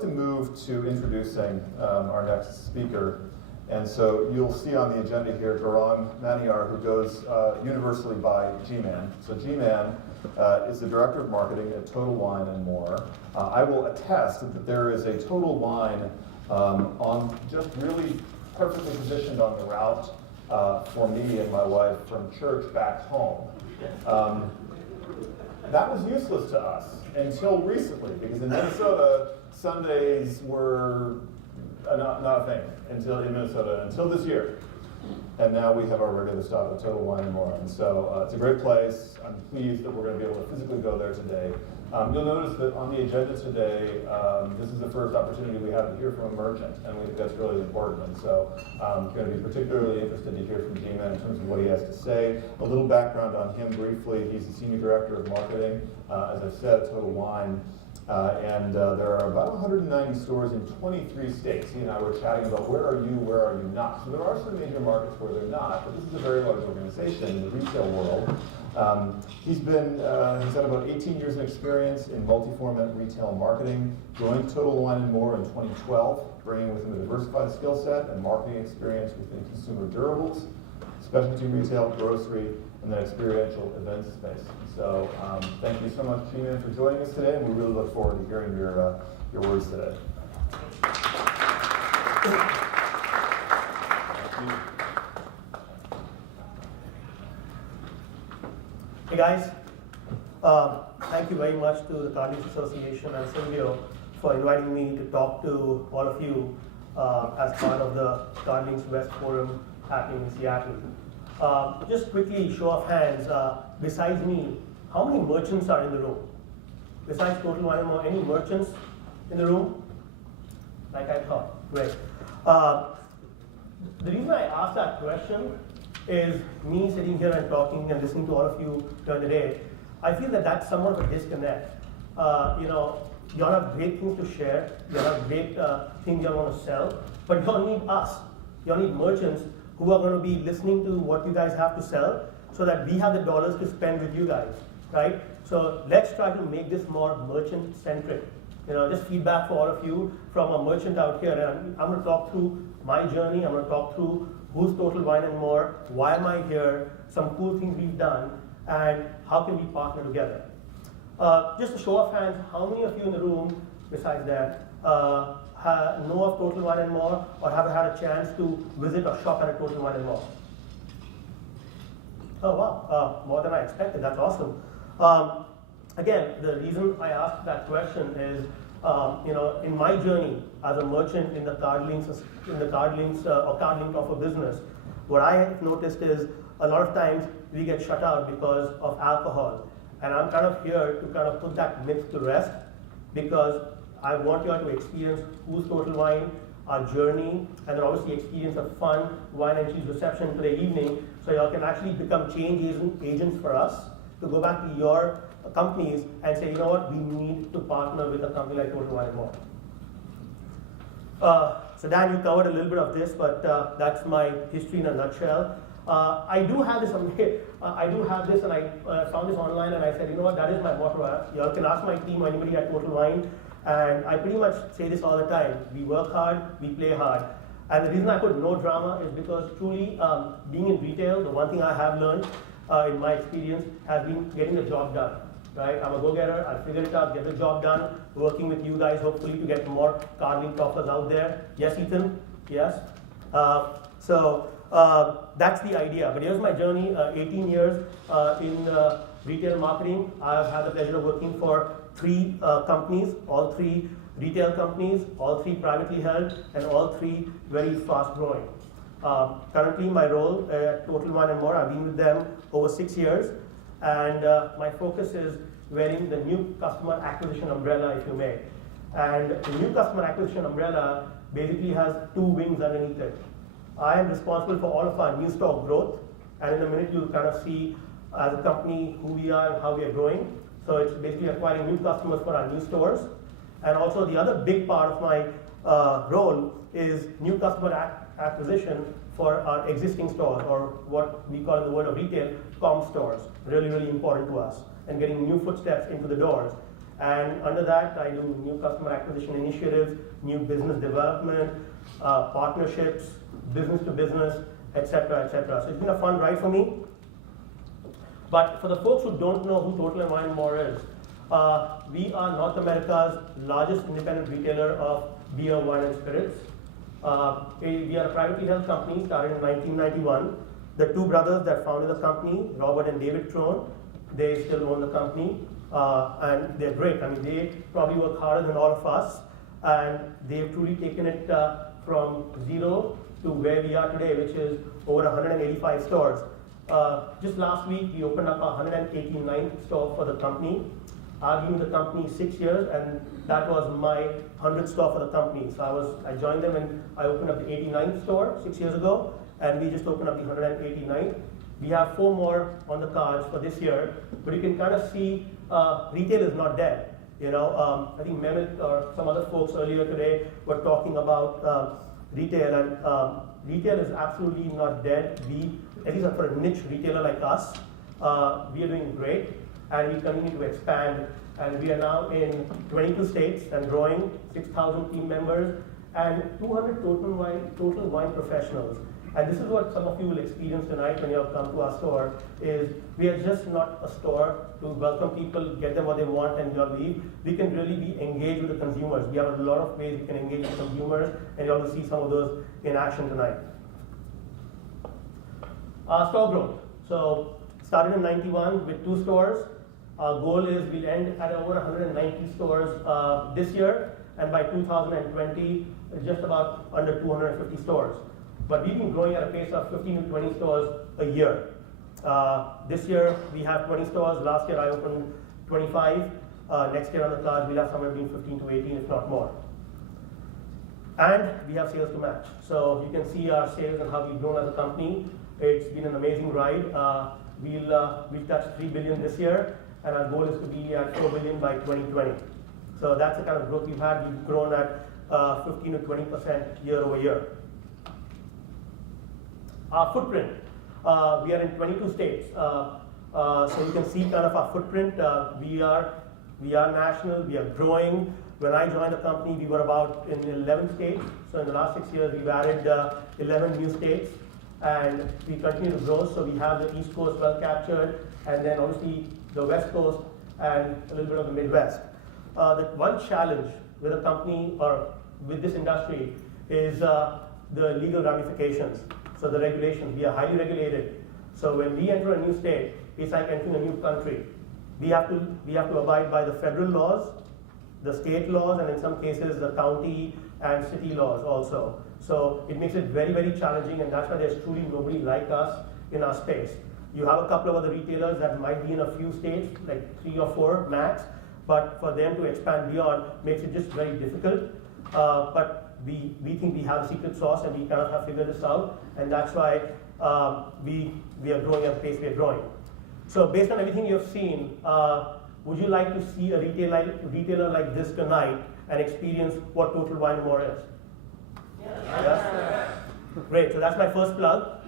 To move to introducing our next speaker. And so you'll see on the agenda here Gaurang Maniar, who goes universally by G-Man. So G-Man is the Director of Marketing at Total Wine & More. I will attest that there is a Total Wine on just really perfectly positioned on the route for me and my wife from church back home. That was useless to us until recently, because in Minnesota, Sundays were not a thing in Minnesota until this year. And now we have our regular stop at Total Wine & More. And so it's a great place. I'm pleased that we're going to be able to physically go there today. You'll notice that on the agenda today, this is the first opportunity we have to hear from a merchant, and we think that's really important. And so I'm going to be particularly interested to hear from G-Man in terms of what he has to say. A little background on him briefly. He's the Senior Director of Marketing, as I said, at Total Wine. There are about 190 stores in 23 states. He and I were chatting about where are you not. So there are some major markets where they're not, but this is a very large organization in the retail world. He's had about 18 years of experience in multi-format retail marketing, joined Total Wine & More in 2012, bringing with him a diversified skill set and marketing experience within consumer durables, specialty retail, grocery, and then experiential events space. So thank you so much, G-Man, for joining us today, and we really look forward to hearing your words today. Hey guys, thank you very much to the CardLinx Association and Silvio for inviting me to talk to all of you as part of the CardLinx West Forum happening in Seattle. Just quickly, show of hands, besides me, how many merchants are in the room? Besides Total Wine & More, any merchants in the room? Like I thought, great. The reason I asked that question is me sitting here and talking and listening to all of you during the day. I feel that that's somewhat of a disconnect. You all have great things to share, you all have great things you want to sell, but you all need us. You all need merchants who are going to be listening to what you guys have to sell so that we have the dollars to spend with you guys, right? So let's try to make this more merchant-centric. Just feedback for all of you from a merchant out here. And I'm going to talk through my journey. I'm going to talk through who's Total Wine & More, why am I here, some cool things we've done, and how can we partner together. Just a show of hands, how many of you in the room, besides that, know of Total Wine & More or have had a chance to visit or shop at a Total Wine & More? Oh wow, more than I expected, that's awesome. Again, the reason I asked that question is, in my journey as a merchant in the CardLinx or CardLinx offer business, what I have noticed is a lot of times we get shut out because of alcohol. And I'm kind of here to kind of put that myth to rest, because I want you all to experience who's Total Wine, our journey, and then obviously experience a fun wine and cheese reception today evening, so y'all can actually become change agents for us to go back to your companies and say, you know what, we need to partner with a company like Total Wine & More. So Dan, you covered a little bit of this, but that's my history in a nutshell. I do have this, and I found this online, and I said, you know what, that is my motto. Y'all can ask my team or anybody at Total Wine, and I pretty much say this all the time. We work hard, we play hard. And the reason I put no drama is because truly, being in retail, the one thing I have learned in my experience has been getting the job done. Right? I'm a go-getter, I'll figure it out, get the job done, working with you guys hopefully to get more CardLinx offers out there. Yes, Ethan? Yes? So that's the idea. But here's my journey, 18 years in retail marketing. I've had the pleasure of working for 3 companies, all 3 retail companies, all 3 privately held, and all 3 very fast growing. Currently my role at Total Wine & More, I've been with them over 6 years. And my focus is wearing the new customer acquisition umbrella, if you may. And the new customer acquisition umbrella basically has 2 wings underneath it. I am responsible for all of our new store growth, and in a minute you'll kind of see as a company who we are and how we are growing. So it's basically acquiring new customers for our new stores. And also the other big part of my role is new customer acquisition for our existing stores, or what we call in the world of retail, comp stores. Really, really important to us, and getting new footsteps into the doors. And under that, I do new customer acquisition initiatives, new business development, partnerships, business to business, etc., etc. So it's been a fun ride for me. But for the folks who don't know who Total & Wine & More is, we are North America's largest independent retailer of beer, wine, and spirits. We are a privately held company, started in 1991. The two brothers that founded the company, Robert and David Trone, they still own the company, and they're great. I mean, they probably work harder than all of us, and they've truly taken it from zero to where we are today, which is over 185 stores. Just last week, we opened up our 189th store for the company. I've been with the company 6 years, and that was my 100th store for the company. So I joined them and I opened up the 89th store 6 years ago, and we just opened up the 189th. We have 4 more on the cards for this year, but you can kind of see retail is not dead. You know, I think Mehmet or some other folks earlier today were talking about retail, and retail is absolutely not dead. We, at least for a niche retailer like us, we are doing great, and we continue to expand. And we are now in 22 states and growing, 6,000 team members, and 200 total wine professionals. And this is what some of you will experience tonight when you have come to our store, is we are just not a store to welcome people, get them what they want, and you'll leave. We can really be engaged with the consumers. We have a lot of ways we can engage with consumers, and you're going to see some of those in action tonight. Store growth. So, started in 91 with 2 stores. Our goal is we'll end at over 190 stores this year, and by 2020, just about under 250 stores. But we've been growing at a pace of 15 to 20 stores a year. This year, we have 20 stores. Last year, I opened 25. Next year on the cards, we'll have somewhere between 15 to 18, if not more. And we have sales to match. So you can see our sales and how we've grown as a company. It's been an amazing ride. We'll touch 3 billion this year, and our goal is to be at 4 billion by 2020. So that's the kind of growth we've had. We've grown at 15 to 20% year over year. Our footprint, we are in 22 states. So you can see kind of our footprint. We are national, we are growing. When I joined the company, we were about in 11 states. So in the last 6 years, we've added 11 new states, and we continue to grow. So we have the East Coast well captured, and then obviously the West Coast and a little bit of the Midwest. The one challenge with a company or with this industry is the legal ramifications. So the regulations, we are highly regulated. So when we enter a new state, it's like entering a new country. We have to abide by the federal laws, the state laws, and in some cases the county and city laws also. So it makes it very, very challenging, and that's why there's truly nobody like us in our space. You have a couple of other retailers that might be in a few states, like 3 or 4 max, but for them to expand beyond makes it just very difficult. But we think we have the secret sauce, and we kind of have figured this out, and that's why we are growing at the pace we are growing. So based on everything you've seen, would you like to see a retailer like this tonight and experience what Total Wine & More is? Yes? Great, so that's my first plug.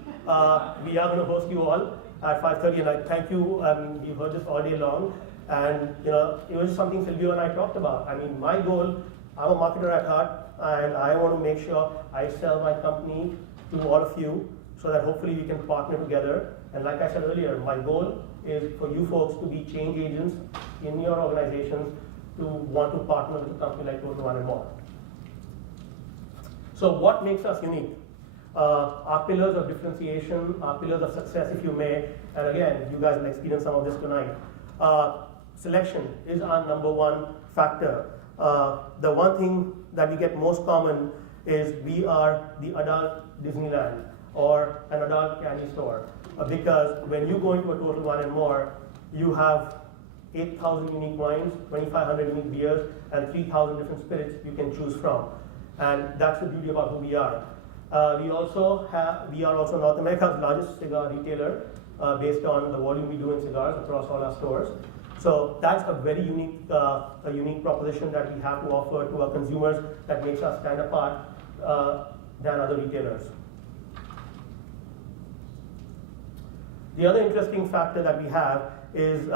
We are going to host you all at 5:30, and I thank you. You've heard this all day long, and you know it was something Silvio and I talked about. I mean, my goal, I'm a marketer at heart, and I want to make sure I sell my company to all of you so that hopefully we can partner together. And like I said earlier, my goal is for you folks to be change agents in your organizations to want to partner with a company like Total Wine & More. So what makes us unique? Our pillars of differentiation, our pillars of success, if you may, and again, you guys will experience some of this tonight. Selection is our #1 factor. The one thing that we get most common is we are the adult Disneyland or an adult candy store. Because when you go into a Total Wine & More, you have 8,000 unique wines, 2,500 unique beers, and 3,000 different spirits you can choose from. And that's the beauty about who we are. We are also North America's largest cigar retailer based on the volume we do in cigars across all our stores. So that's a very unique proposition that we have to offer to our consumers that makes us stand apart than other retailers. The other interesting factor that we have is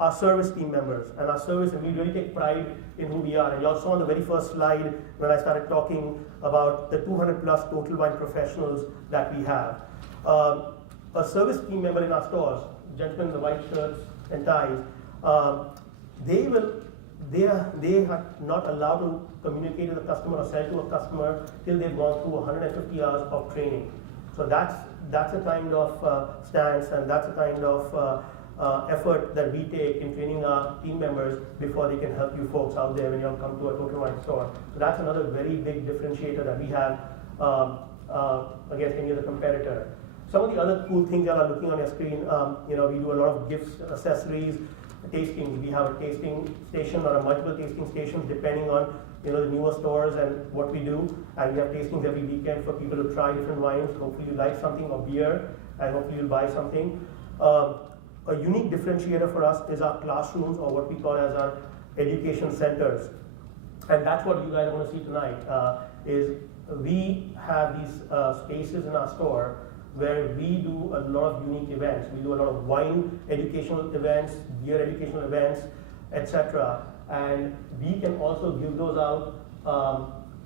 our service team members and our service, and we really take pride in who we are. And you all saw on the very first slide when I started talking about the 200 plus total wine professionals that we have. A service team member in our stores, gentlemen in the white shirts and ties, they are not allowed to communicate with a customer or sell to a customer till they've gone through 150 hours of training. So that's a kind of stance, and that's a kind of effort that we take in training our team members before they can help you folks out there when you all come to a Total Wine store. So that's another very big differentiator that we have against any other competitor. Some of the other cool things that are looking on your screen, we do a lot of gifts, accessories, tastings. We have a tasting station or a multiple tasting stations depending on the newer stores and what we do. And we have tastings every weekend for people to try different wines. Hopefully you like something, or beer, and hopefully you'll buy something. A unique differentiator for us is our classrooms, or what we call as our education centers. And that's what you guys are going to see tonight, is we have these spaces in our store where we do a lot of unique events. We do a lot of wine educational events, beer educational events, etc. And we can also give those out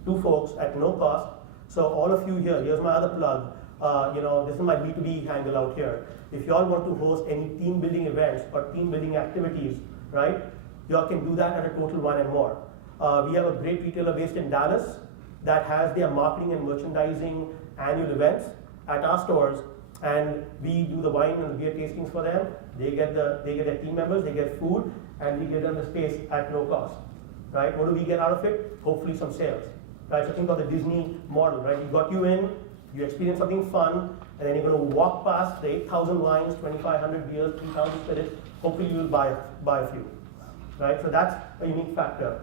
to folks at no cost. So all of you here, here's my other plug. This is my B2B handle out here. If you all want to host any team building events or team building activities, right, you all can do that at a Total Wine and More. We have a great retailer based in Dallas that has their marketing and merchandising annual events at our stores, and we do the wine and the beer tastings for them. They get their team members, they get food, and we give them the space at no cost. Right? What do we get out of it? Hopefully some sales. Right? So think of the Disney model, right? We got you in, you experience something fun, and then you're going to walk past the 8,000 wines, 2,500 beers, 3,000 spirits. Hopefully you will buy a few. Right? So that's a unique factor.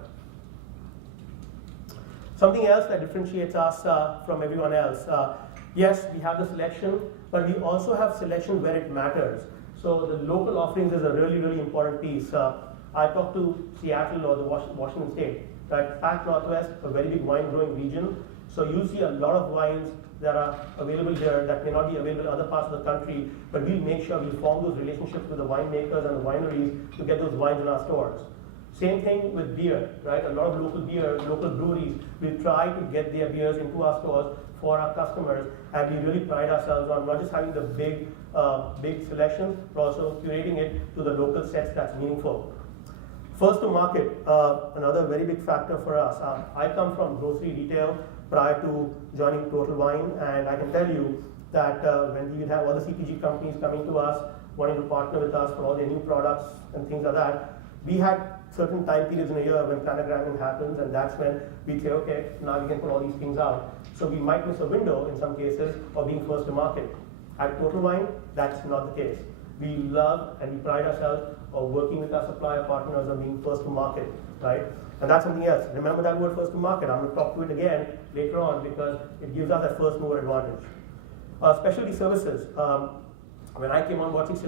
Something else that differentiates us from everyone else. Yes, we have the selection, but we also have selection where it matters. So the local offerings is a really, really important piece. I talked to Seattle or the Washington State, right? Pac Northwest, a very big wine growing region. So you'll see a lot of wines that are available here that may not be available in other parts of the country, but we'll make sure we form those relationships with the winemakers and the wineries to get those wines in our stores. Same thing with beer, right? A lot of local beer, local breweries will try to get their beers into our stores for our customers, and we really pride ourselves on not just having the big selections, but also curating it to the local sets that's meaningful. First to market, another very big factor for us. I come from grocery retail prior to joining Total Wine, and I can tell you that when we would have other CPG companies coming to us, wanting to partner with us for all their new products and things like that, we had certain time periods in a year when planogramming happens, and that's when we say, okay, now we can put all these things out. So we might miss a window in some cases of being first to market. At Total Wine, that's not the case. We love and we pride ourselves of working with our supplier partners on being first to market, right? And that's something else. Remember that word, first to market. I'm going to talk to it again later on because it gives us that first mover advantage. Specialty services. When I came on board 6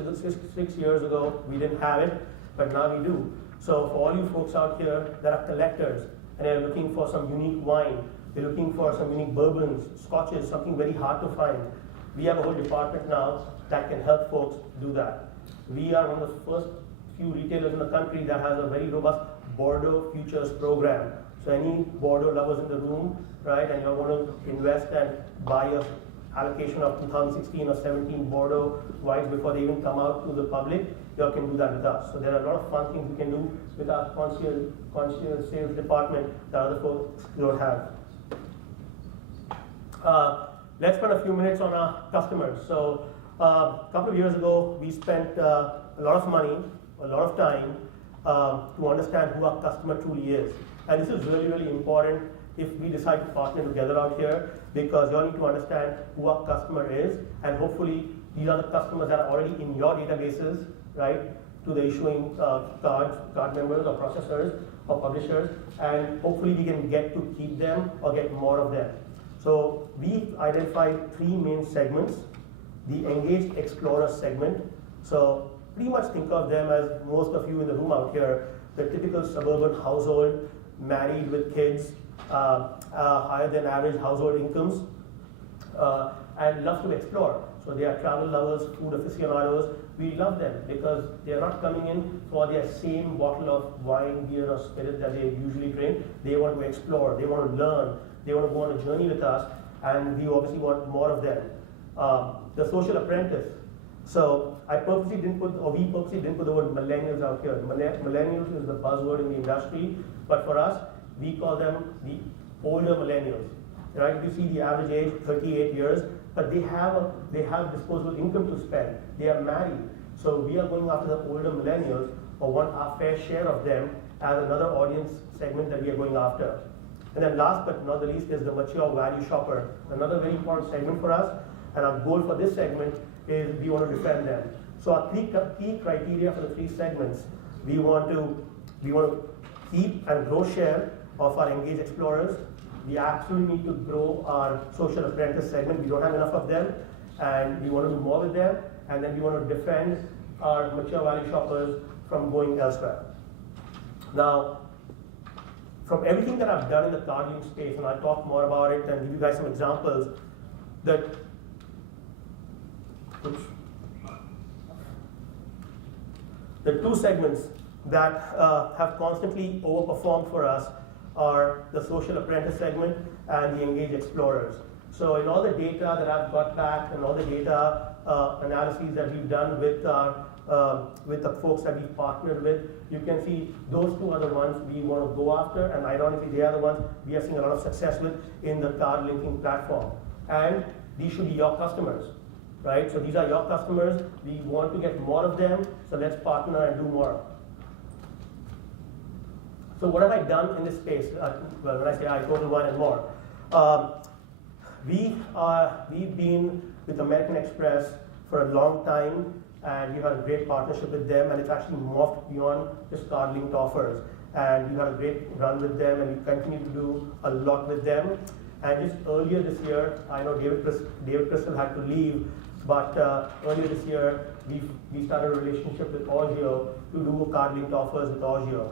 years ago, we didn't have it, but now we do. So for all you folks out here that are collectors and are looking for some unique wine, they're looking for some unique bourbons, scotches, something very hard to find, we have a whole department now that can help folks do that. We are one of the first few retailers in the country that has a very robust Bordeaux Futures program. So any Bordeaux lovers in the room, right, and you're going to invest and buy a allocation of 2016 or 17 Bordeaux wines before they even come out to the public, you all can do that with us. So there are a lot of fun things we can do with our concierge sales department that other folks don't have. Let's spend a few minutes on our customers. So a couple of years ago, we spent a lot of money, a lot of time to understand who our customer truly is. And this is really, really important if we decide to partner together out here, because you all need to understand who our customer is, and hopefully these are the customers that are already in your databases, right, to the issuing card members or processors or publishers, and hopefully we can get to keep them or get more of them. So we identified 3 main segments. The Engaged Explorer segment. So pretty much think of them as most of you in the room out here, the typical suburban household, married with kids, higher than average household incomes, and love to explore. So they are travel lovers, food aficionados. We love them because they are not coming in for their same bottle of wine, beer, or spirit that they usually drink. They want to explore, they want to learn, they want to go on a journey with us, and we obviously want more of them. The social apprentice. So we purposely didn't put the word millennials out here. Millennials is the buzzword in the industry, but for us, we call them the older millennials. Right? You see the average age, 38 years, but they have disposable income to spend. They are married. So we are going after the older millennials, or want our fair share of them as another audience segment that we are going after. And then last but not the least is the mature value shopper, another very important segment for us. And our goal for this segment is we want to defend them. So our key criteria for the three segments, we want to keep and grow share of our engaged explorers. We absolutely need to grow our social apprentice segment. We don't have enough of them, and we want to do more with them. And then we want to defend our mature value shoppers from going elsewhere. Now, from everything that I've done in the CardLinx space, and I'll talk more about it and give you guys some examples, that the two segments that have constantly overperformed for us are the social apprentice segment and the engaged explorers. So in all the data that I've got back and all the data analyses that we've done with the folks that we've partnered with, you can see those two are the ones we want to go after, and ironically they are the ones we are seeing a lot of success with in the card linking platform. And these should be your customers, right? So these are your customers, we want to get more of them, so let's partner and do more. So what have I done in this space? Well, when I say I, Total Wine and More. We've been with American Express for a long time, and we've had a great partnership with them, and it's actually morphed beyond just card-linked offers. And we've had a great run with them, and we continue to do a lot with them. And just earlier this year, I know David Crystal had to leave, but earlier this year, we started a relationship with Orgio to do card-linked offers with Orgio.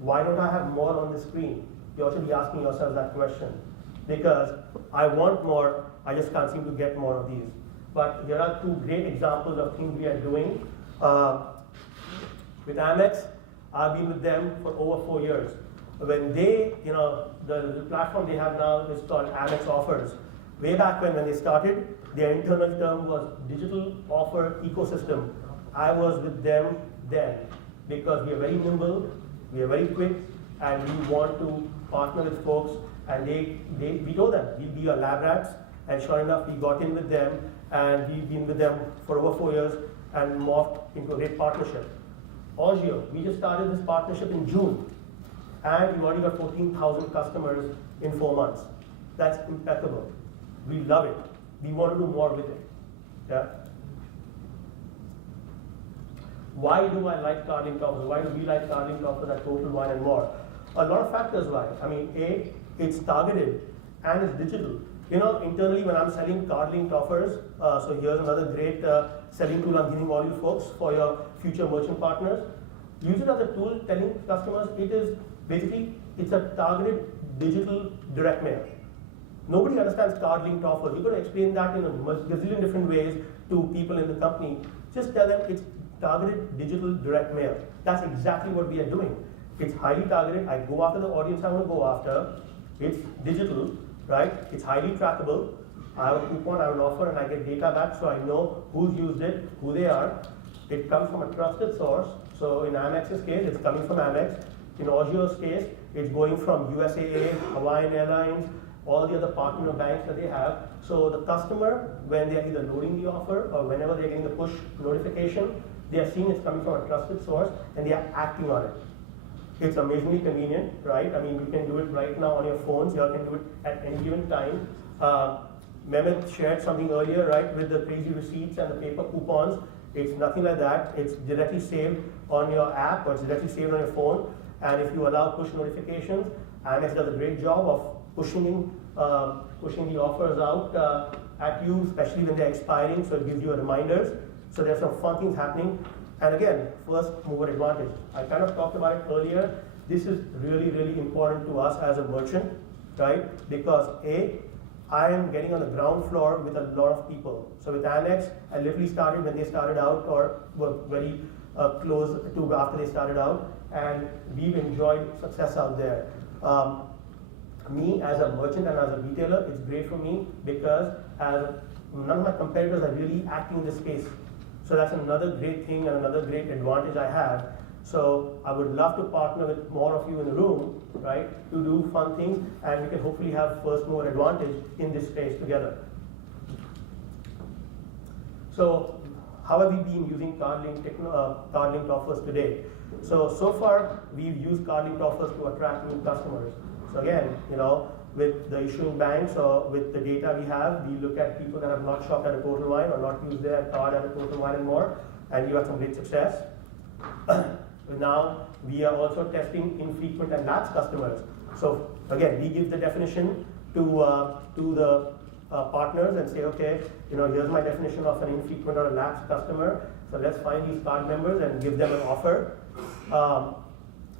Why don't I have more on the screen? You also be asking yourself that question. Because I want more, I just can't seem to get more of these. But there are two great examples of things we are doing. With Amex, I've been with them for over 4 years. When they, the platform they have now is called Amex Offers. Way back when they started, their internal term was Digital Offer Ecosystem. I was with them then because we are very nimble, we are very quick, and we want to partner with folks. And we told them, we'll be your lab rats. And sure enough, we got in with them, and we've been with them for over 4 years and morphed into a great partnership. Orgio, we just started this partnership in June, and we've already got 14,000 customers in 4 months. That's impeccable. We love it. We want to do more with it. Yeah. Why do I like card-linked offers? Why do we like card-linked offers at Total Wine and More? A lot of factors why. I mean, A, it's targeted and it's digital. Internally when I'm selling card-linked offers, so here's another great selling tool I'm giving all you folks for your future merchant partners. Use it as a tool telling customers it's a targeted digital direct mail. Nobody understands card-linked offers. You've got to explain that in a gazillion different ways to people in the company. Just tell them it's targeted digital direct mail. That's exactly what we are doing. It's highly targeted. I go after the audience I want to go after. It's digital, right? It's highly trackable. I have a coupon, I have an offer, and I get data back so I know who's used it, who they are. It comes from a trusted source. So in Amex's case, it's coming from Amex. In Orgio's case, it's going from USAA, Hawaiian Airlines, all the other partner banks that they have. So the customer, when they're either loading the offer or whenever they're getting the push notification, they are seeing it's coming from a trusted source and they are acting on it. It's amazingly convenient, right? I mean, you can do it right now on your phones. You all can do it at any given time. Mehmet shared something earlier, right, with the crazy receipts and the paper coupons. It's nothing like that. It's directly saved on your app or it's directly saved on your phone. And if you allow push notifications, Amex does a great job of pushing the offers out at you, especially when they're expiring, so it gives you reminders. So there's some fun things happening. And again, first mover advantage. I kind of talked about it earlier. This is really, really important to us as a merchant, right? Because A, I am getting on the ground floor with a lot of people. So with Amex, I literally started when they started out, or were very close to after they started out, and we've enjoyed success out there. Me as a merchant and as a retailer, it's great for me because as none of my competitors are really acting in this space. So that's another great thing and another great advantage I have. So I would love to partner with more of you in the room, right, to do fun things, and we can hopefully have first mover advantage in this space together. So how have we been using CardLinx offers today? So far we've used CardLinx offers to attract new customers. So again, with the issuing banks or with the data we have, we look at people that have not shopped at a Total Wine or not used their card at a Total Wine and more, and you have some great success. Now we are also testing infrequent and lapsed customers. So again, we give the definition to the partners and say, okay, here's my definition of an infrequent or a lapsed customer. So let's find these card members and give them an offer.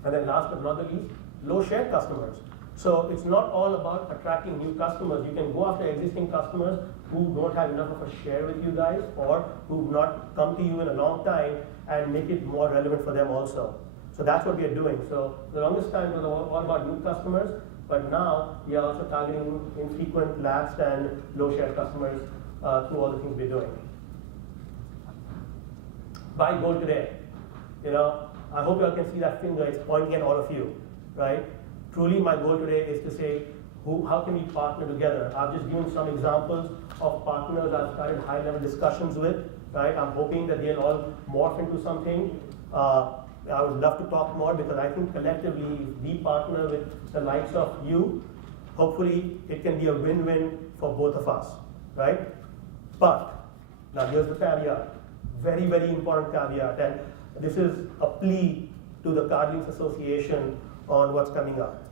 And then last but not the least, low share customers. So it's not all about attracting new customers. You can go after existing customers who don't have enough of a share with you guys or who've not come to you in a long time and make it more relevant for them also. So that's what we are doing. So the longest time was all about new customers, but now we are also targeting infrequent, lapsed, and low share customers through all the things we're doing. My goal today, I hope you all can see that finger, it's pointing at all of you, right? Truly my goal today is to say, how can we partner together? I've just given some examples of partners I've started high-level discussions with, right? I'm hoping that they'll all morph into something. I would love to talk more because I think collectively, if we partner with the likes of you, hopefully it can be a win-win for both of us, right? But, now here's the caveat, very, very important caveat, and this is a plea to the CardLinx Association on what's coming up.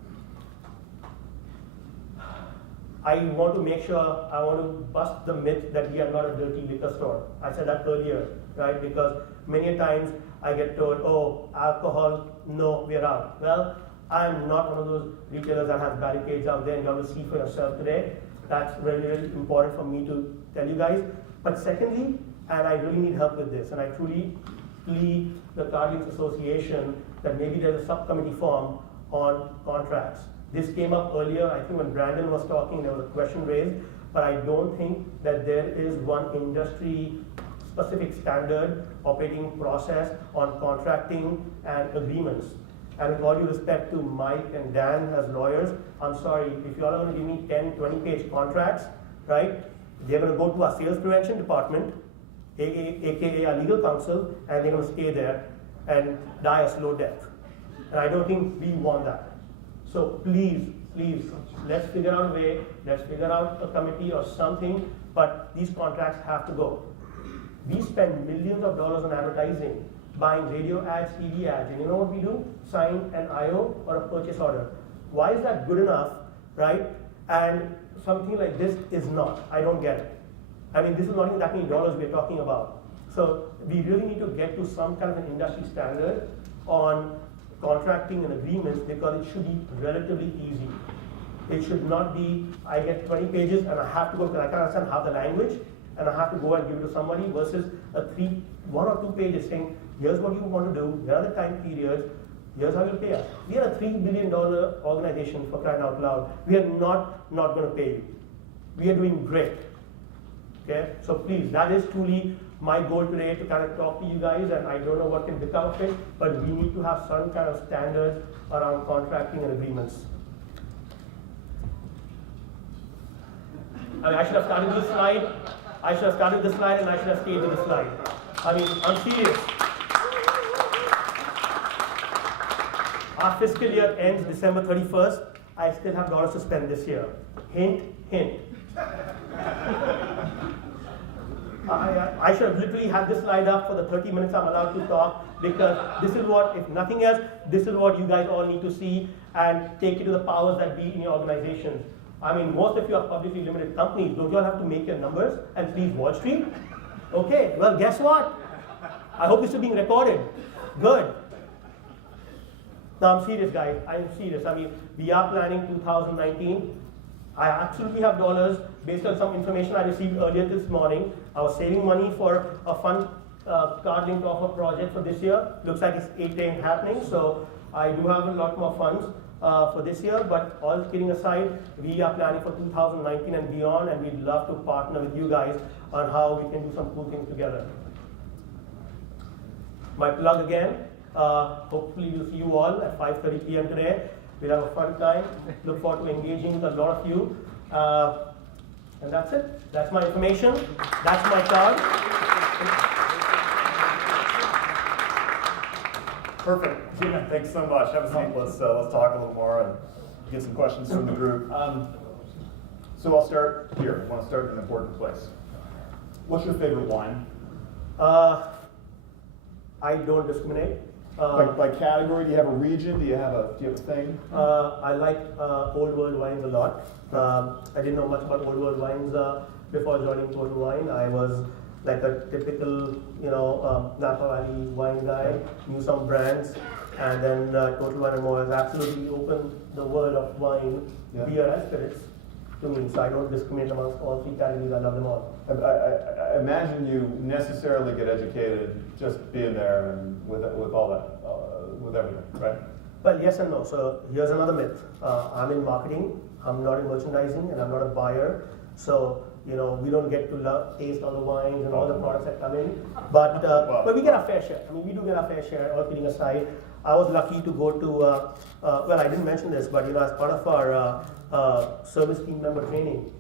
I want to make sure, I want to bust the myth that we are not a dirty liquor store. I said that earlier, right? Because many times I get told, oh, alcohol, no, we're out. Well, I'm not one of those retailers that have barricades out there and you have to see for yourself today. That's really, really important for me to tell you guys. But secondly, and I really need help with this, and I truly plea the CardLinx Association that maybe there's a subcommittee formed on contracts. This came up earlier, I think when Brandon was talking, there was a question raised, but I don't think that there is one industry-specific standard operating process on contracting and agreements. And with all due respect to Mike and Dan as lawyers, I'm sorry, if you all are going to give me 10, 20-page contracts, right, they're going to go to our sales prevention department, aka our legal counsel, and they're going to stay there and die a slow death. And I don't think we want that. So please, let's figure out a way, let's figure out a committee or something, but these contracts have to go. We spend millions of dollars on advertising, buying radio ads, TV ads, and you know what we do? Sign an IO or a purchase order. Why is that good enough, right? And something like this is not. I don't get it. I mean, this is not even that many dollars we're talking about. So we really need to get to some kind of an industry standard on contracting and agreements because it should be relatively easy. It should not be, I get 20 pages and I have to go because I can't understand half the language and I have to go and give it to somebody versus one or two pages saying, here's what you want to do, here are the time periods, here's how you'll pay us. We are a $3 billion organization for crying out loud. We are not going to pay you. We are doing great. Okay, so please, that is truly my goal today to kind of talk to you guys, and I don't know what can become of it, but we need to have some kind of standards around contracting and agreements. I mean, I should have started this slide. I should have started this slide, and I should have stayed with this slide. I mean, I'm serious. Our fiscal year ends December 31st. I still have dollars to spend this year. Hint, hint. I should have literally had this slide up for the 30 minutes I'm allowed to talk because this is what, if nothing else, this is what you guys all need to see and take it to the powers that be in your organizations. I mean, most of you are publicly limited companies. Don't you all have to make your numbers and please Wall Street? Okay, well, guess what? I hope this is being recorded. Good. Now, I'm serious, guys. I'm serious. I mean, we are planning 2019. I absolutely have dollars based on some information I received earlier this morning. I was saving money for a fun CardLinx offer project for this year. Looks like it's 8 happening, so I do have a lot more funds for this year, but all kidding aside, we are planning for 2019 and beyond, and we'd love to partner with you guys on how we can do some cool things together. My plug again, hopefully we'll see you all at 5:30 p.m. today. We'll have a fun time. Look forward to engaging with a lot of you. And that's it. That's my information. That's my card. Perfect. Gina, thanks so much. Have a seat. Let's talk a little more and get some questions from the group. So I'll start here. I want to start in an important place. What's your favorite wine? I don't discriminate. By category, do you have a region? Do you have a thing? I like old world wines a lot. I didn't know much about old world wines before joining Total Wine. I was like a typical, Napa Valley wine guy. Knew some brands, and then Total Wine and more has absolutely opened the world of wine, beer, and spirits to me. So I don't discriminate amongst all three categories. I love them all. I imagine you necessarily get educated just being there and with all that, with everything, right? Well, yes and no. So here's another myth. I'm in marketing. I'm not in merchandising, and I'm not a buyer. So we don't get to taste all the wines and all the products that come in. But we get our fair share. I mean, we do get our fair share. All kidding aside, I was lucky to go to. Well, I didn't mention this, but as part of our service team member training,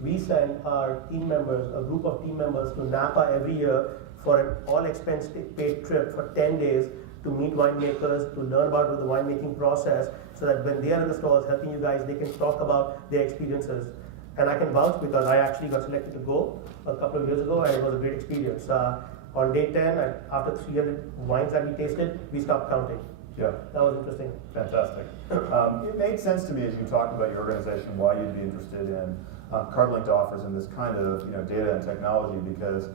we send our team members, a group of team members, to Napa every year for an all-expense paid trip for 10 days to meet winemakers, to learn about the winemaking process, so that when they are in the stores helping you guys, they can talk about their experiences. And I can vouch because I actually got selected to go a couple of years ago, and it was a great experience. On day 10, after 300 wines that we tasted, we stopped counting. Yeah. That was interesting. Fantastic. It made sense to me as you talked about your organization, why you'd be interested in CardLinx offers in this kind of data and technology, because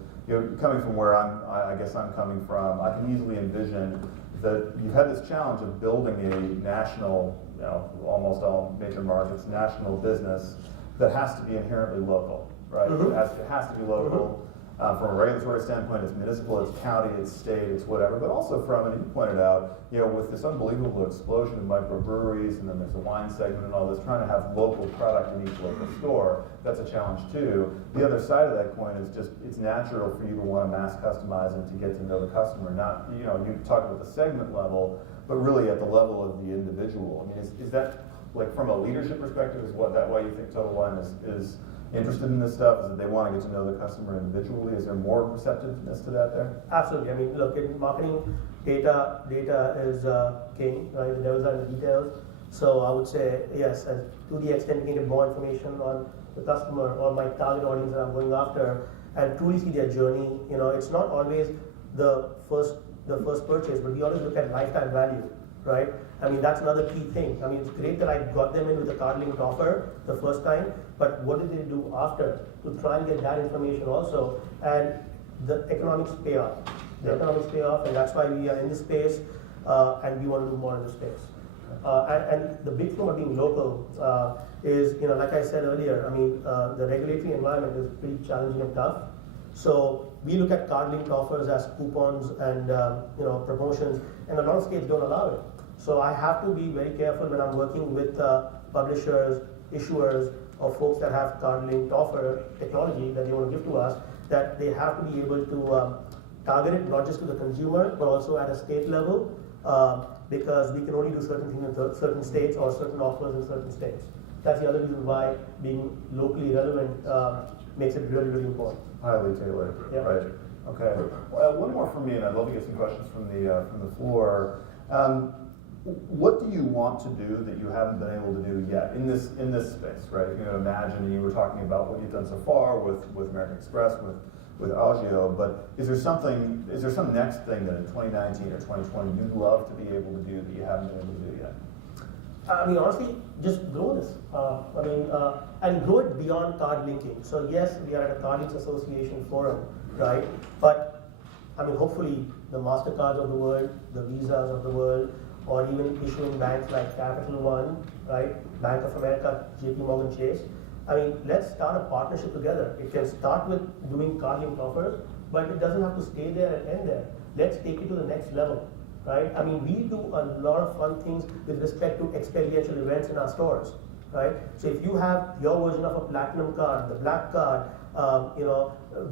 coming from where I guess I'm coming from, I can easily envision that you've had this challenge of building a national, almost all major markets, national business that has to be inherently local, right? Mm-hmm. It has to be local. From a regulatory standpoint, it's municipal, it's county, it's state, it's whatever, but also from, and you pointed out, with this unbelievable explosion of microbreweries, and then there's a wine segment and all this, trying to have local product in each local store, that's a challenge too. The other side of that coin is just, it's natural for you to want to mass customize and to get to know the customer, not, you talk about the segment level, but really at the level of the individual. I mean, is that, like from a leadership perspective, is that why you think Total Wine is interested in this stuff? Is that they want to get to know the customer individually? Is there more receptiveness to that there? Absolutely. I mean, look, in marketing, data is king, right? The devil's are in the details. So I would say yes, and to the extent you can get more information on the customer or my target audience that I'm going after, and truly see their journey. It's not always the first purchase, but we always look at lifetime value, right? I mean, that's another key thing. I mean, it's great that I got them in with the CardLinx offer the first time, but what did they do after to try and get that information also? And the economics pay off. The economics pay off, and that's why we are in this space, and we want to do more in this space. And the big thing about being local is, like I said earlier, I mean, the regulatory environment is pretty challenging and tough. So we look at CardLinx offers as coupons and promotions, and a lot of states don't allow it. So I have to be very careful when I'm working with publishers, issuers, or folks that have CardLinx offer technology that they want to give to us, that they have to be able to target it not just to the consumer, but also at a state level, because we can only do certain things in certain states or certain offers in certain states. That's the other reason why being locally relevant makes it really, really important. Highly tailored, right? Okay. Well, one more from me, and I'd love to get some questions from the floor. What do you want to do that you haven't been able to do yet in this space, right? You can imagine, you were talking about what you've done so far with American Express, with Agio, but is there some next thing that in 2019 or 2020 you'd love to be able to do that you haven't been able to do yet? I mean, honestly, just grow this. And grow it beyond card linking. So yes, we are at a CardLinx Association forum, right? But I mean, hopefully, the MasterCards of the world, the Visas of the world, or even issuing banks like Capital One, right? Bank of America, JP Morgan Chase. I mean, let's start a partnership together. It can start with doing CardLinx offers, but it doesn't have to stay there and end there. Let's take it to the next level, right? I mean, we do a lot of fun things with respect to experiential events in our stores, right? So if you have your version of a platinum card, the black card,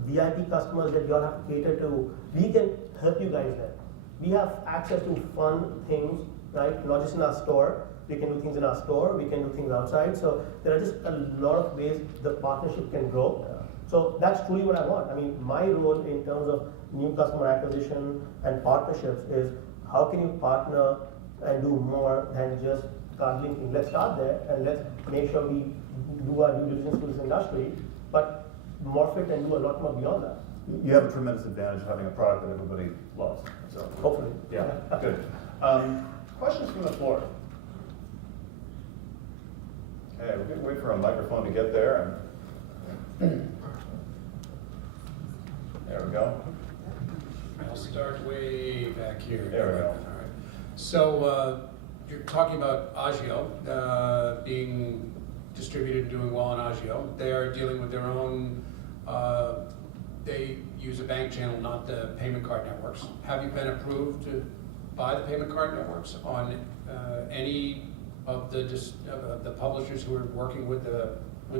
VIP customers that you all have to cater to, we can help you guys there. We have access to fun things, right? Not just in our store. We can do things in our store, we can do things outside. So there are just a lot of ways the partnership can grow. So that's truly what I want. I mean, my role in terms of new customer acquisition and partnerships is how can you partner and do more than just card linking. Let's start there and let's make sure we do our due diligence to this industry, but morph it and do a lot more beyond that. You have a tremendous advantage of having a product that everybody loves. So Hopefully. yeah, good. Questions from the floor? Okay, we're going to wait for a microphone to get there. There we go. I'll start way back here. There we go. All right. So you're talking about Agio being distributed and doing well on Agio. They are dealing with their own, they use a bank channel, not the payment card networks. Have you been approved by the payment card networks on any of the publishers who are working with the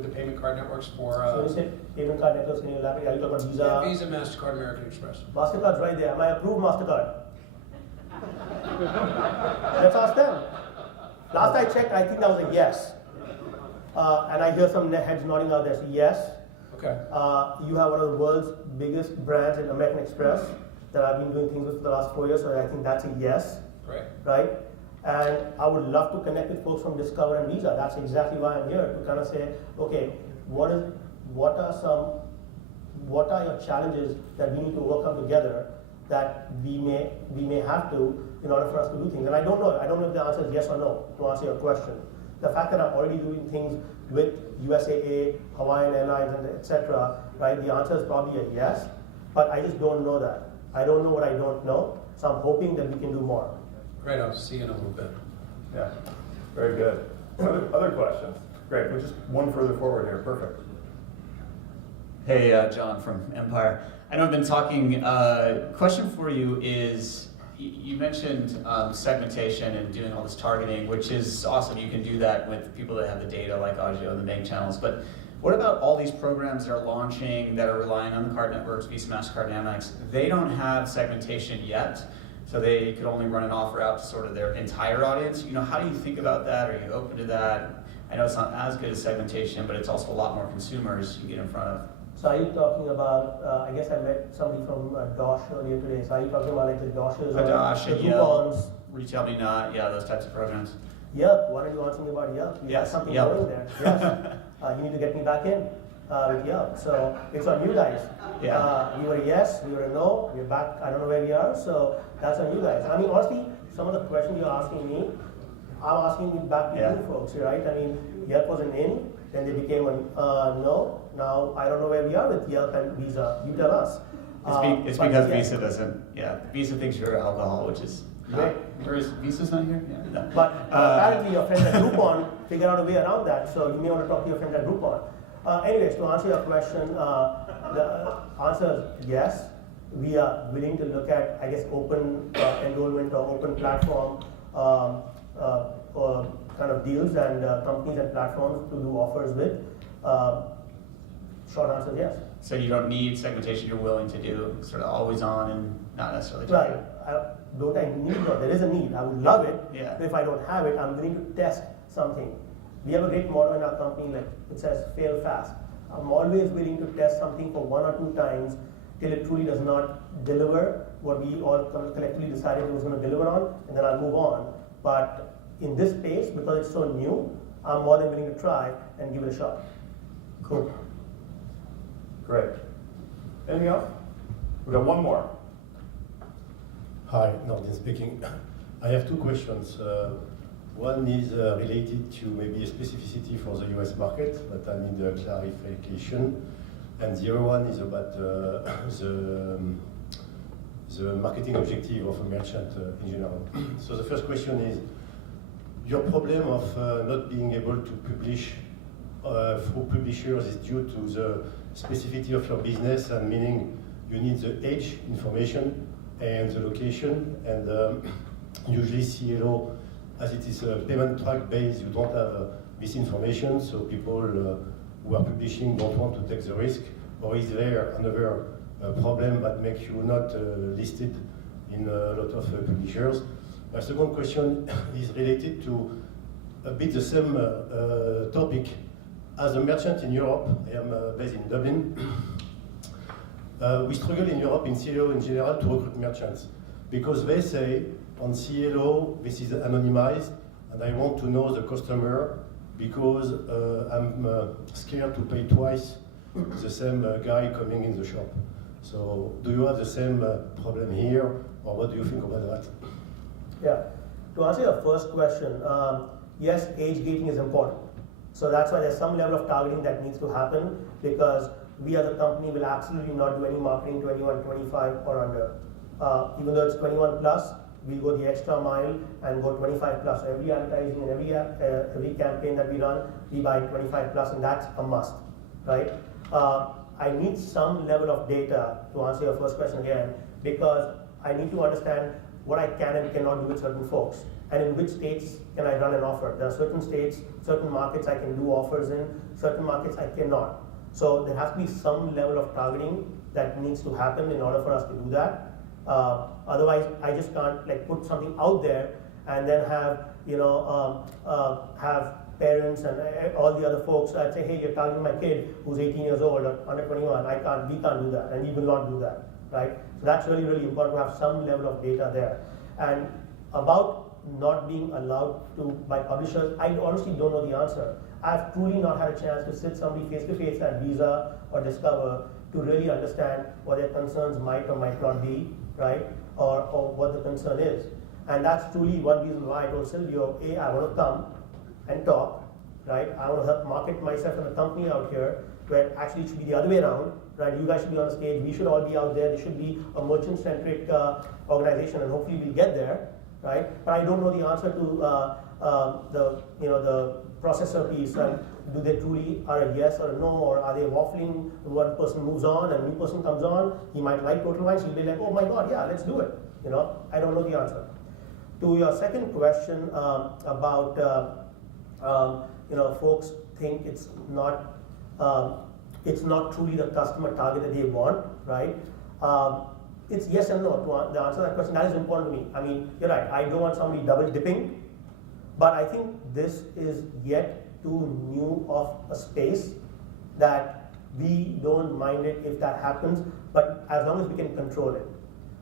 payment card networks for? So you said payment card networks, can you elaborate? Are you talking about Visa? Visa, MasterCard, American Express. MasterCard's right there. Am I approved MasterCard? Let's ask them. Last I checked, I think that was a yes. And I hear some heads nodding out there. So yes. Okay. You have one of the world's biggest brands in American Express that I've been doing things with for the last 4 years. So I think that's a yes. Great. Right? And I would love to connect with folks from Discover and Visa. That's exactly why I'm here, to kind of say, okay, what are your challenges that we need to work out together that we may have to in order for us to do things. And I don't know if the answer is yes or no to answer your question. The fact that I'm already doing things with USAA, Hawaiian Airlines, and etc., right? The answer is probably a yes, but I just don't know that. I don't know what I don't know, so I'm hoping that we can do more. Great, I'll see you in a little bit. Yeah, very good. Other questions? Great, we're just one further forward here, perfect. Hey, John from Empire. I know I've been talking, question for you is, you mentioned segmentation and doing all this targeting, which is awesome. You can do that with people that have the data like Agio and the bank channels, but what about all these programs that are launching that are relying on the card networks, Visa, MasterCard, and Amex? They don't have segmentation yet. So they could only run an offer out to sort of their entire audience. You know, how do you think about that? Are you open to that? I know it's not as good as segmentation, but it's also a lot more consumers you get in front of. So are you talking about, I guess I met somebody from Dosh earlier today, so are you talking about like the Doshes or Dosh, the Yelp, coupons? Retail Me Not, yeah, those types of programs. Yelp, why don't you answer about Yelp? You have Yes, something Yelp. going there. Yes, you need to get me back in with Yelp. So it's on you guys. Yeah. We were a yes, we were a no, we're back, I don't know where we are, so that's on you guys. I mean, honestly, some of the questions you're asking me, I'm asking you back to you folks, right? I mean, Yelp was an in, then they became a no. Now, I don't know where we are with Yelp and Visa. You tell us. It's because Visa doesn't, Visa thinks you're alcohol, which is Great. Or is Visa's not here? Yeah, no. But apparently your friends at Groupon figured out a way around that, so you may want to talk to your friends at Groupon. Anyways, to answer your question, the answer is yes. We are willing to look at, I guess, open enrollment or open platform kind of deals and companies and platforms to do offers with. Short answer is yes. So you don't need segmentation, you're willing to do sort of always on and not necessarily Right. target. Don't I need it? There is a need. I would love it. Yeah. But if I don't have it, I'm willing to test something. We have a great motto in our company, like it says, fail fast. I'm always willing to test something for 1 or 2 times till it truly does not deliver what we all collectively decided it was going to deliver on, and then I'll move on. But in this space, because it's so new, I'm more than willing to try and give it a shot. Cool. Great. Anything else? We got one more. Hi, Nordin speaking. I have 2 questions. One is related to maybe a specificity for the US market, but I need a clarification. And the other one is about the marketing objective of a merchant in general. So the first question is, your problem of not being able to publish through publishers is due to the specificity of your business, and meaning you need the age information and the location, and usually CLO, as it is a payment track based, you don't have this information, so people who are publishing don't want to take the risk. Or is there another problem that makes you not listed in a lot of publishers? My second question is related to a bit the same topic. As a merchant in Europe, I am based in Dublin. We struggle in Europe in CLO in general to recruit merchants because they say on CLO this is anonymized and I want to know the customer because I'm scared to pay twice the same guy coming in the shop. So do you have the same problem here, or what do you think about that? Yeah, to answer your first question, yes, age gating is important. So that's why there's some level of targeting that needs to happen, because we as a company will absolutely not do any marketing 21, 25 or under. Even though it's 21 plus, we'll go the extra mile and go 25 plus. Every advertising and every campaign that we run, we buy 25 plus, and that's a must, right? I need some level of data to answer your first question again, because I need to understand what I can and cannot do with certain folks, and in which states can I run an offer. There are certain states, certain markets I can do offers in, certain markets I cannot. So there has to be some level of targeting that needs to happen in order for us to do that. Otherwise, I just can't like put something out there and then have have parents and all the other folks that say, hey, you're targeting my kid who's 18 years old or under 21. We can't do that, and we will not do that, right? So that's really, really important to have some level of data there. And about not being allowed to by publishers, I honestly don't know the answer. I've truly not had a chance to sit somebody face to face at Visa or Discover to really understand what their concerns might or might not be, right? Or what the concern is. And that's truly one reason why I told Silvio, A, I want to come and talk, right? I want to help market myself and the company out here, where actually it should be the other way around, right? You guys should be on the stage, we should all be out there, there should be a merchant-centric organization, and hopefully we'll get there, right? But I don't know the answer to the processor piece, and do they truly are a yes or a no, or are they waffling? One person moves on and a new person comes on, he might like Total Wines, he'll be like, oh my God, yeah, let's do it. I don't know the answer. To your second question about folks think it's not truly the customer target that they want, right? It's yes and no. To answer that question, that is important to me. I mean, you're right, I don't want somebody double dipping, but I think this is yet too new of a space that we don't mind it if that happens, but as long as we can control it.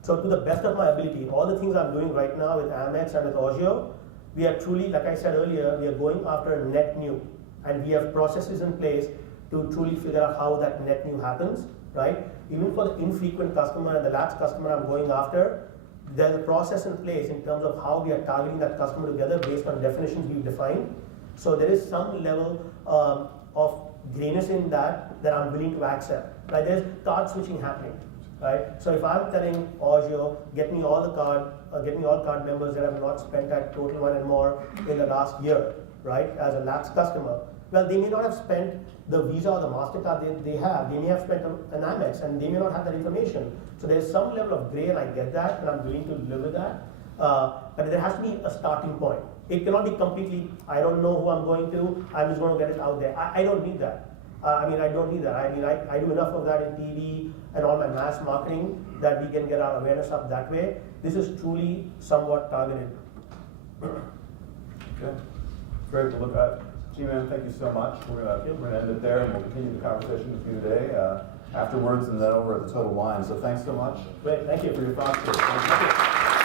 So to the best of my ability, all the things I'm doing right now with Amex and with Agio, we are truly, like I said earlier, we are going after net new, and we have processes in place to truly figure out how that net new happens, right? Even for the infrequent customer and the lapsed customer I'm going after, there's a process in place in terms of how we are targeting that customer together based on definitions we've defined. So there is some level of grayness in that I'm willing to accept, right? There's card switching happening, right? So if I'm telling Agio, get me all card members that have not spent at Total Wine and More in the last year, right, as a lapsed customer, well, they may not have spent the Visa or the MasterCard they have. They may have spent an Amex, and they may not have that information. So there's some level of gray, and I get that, and I'm willing to live with that. But there has to be a starting point. It cannot be completely, I don't know who I'm going to, I'm just going to get it out there. I don't need that. I don't need that. I do enough of that in TV and all my mass marketing that we can get our awareness up that way. This is truly somewhat targeted. Okay, great to look at. G-Man, thank you so much. We're gonna end it there, and we'll continue the conversation with you today afterwards, and then over at the Total Wine. So thanks so much. Great, thank you for your thoughts here. Thank you.